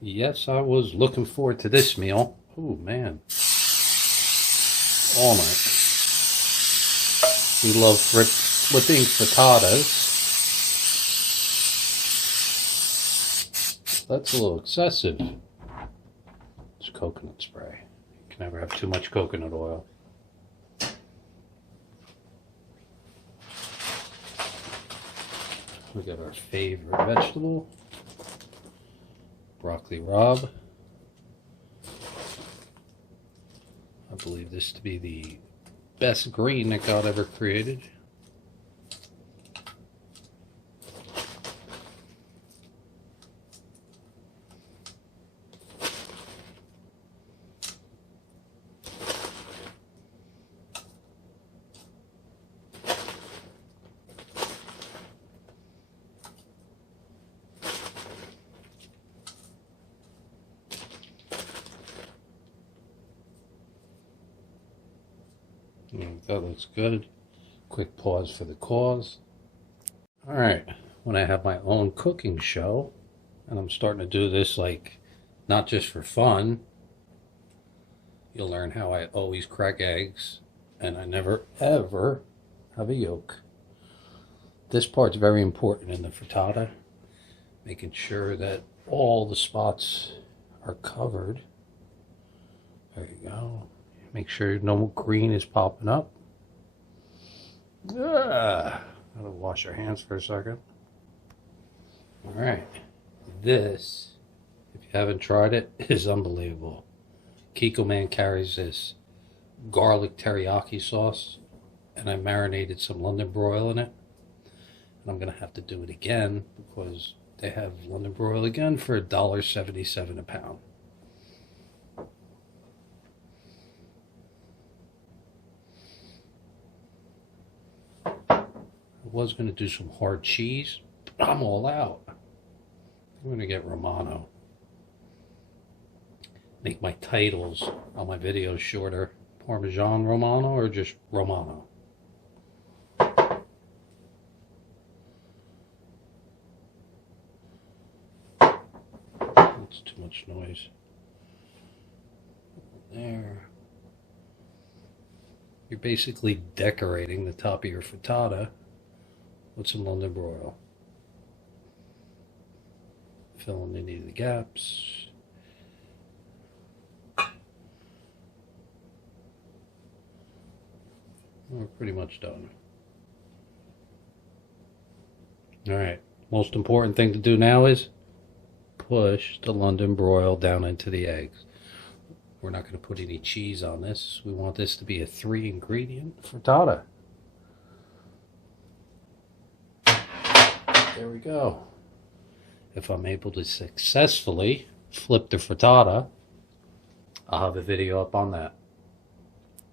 Yes, I was looking forward to this meal. Oh man, all night. We love flipping frittatas. That's a little excessive. It's coconut spray. You can never have too much coconut oil. We got our favorite vegetable, broccoli rabe. I believe this to be the best green that God ever created. That looks good. Quick pause for the cause. Alright, when I have my own cooking show, and I'm starting to do this like not just for fun, you'll learn how I always crack eggs and I never ever have a yolk. This part's very important in the frittata, making sure that all the spots are covered. There you go. Make sure no green is popping up. Gotta wash our hands for a second. Alright. This, if you haven't tried it, is unbelievable. Kiko Man carries this garlic teriyaki sauce, and I marinated some London broil in it. And I'm going to have to do it again because they have London broil again for $1.77 a pound. Was going to do some hard cheese, but I'm all out. I'm going to get Romano. Make my titles on my videos shorter. Parmesan Romano or just Romano. That's too much noise. There. You're basically decorating the top of your frittata with some London broil. Filling any of the gaps. We're pretty much done. Alright, most important thing to do now is push the London broil down into the eggs. We're not going to put any cheese on this. We want this to be a 3-ingredient frittata. There we go. If I'm able to successfully flip the frittata, I'll have a video up on that.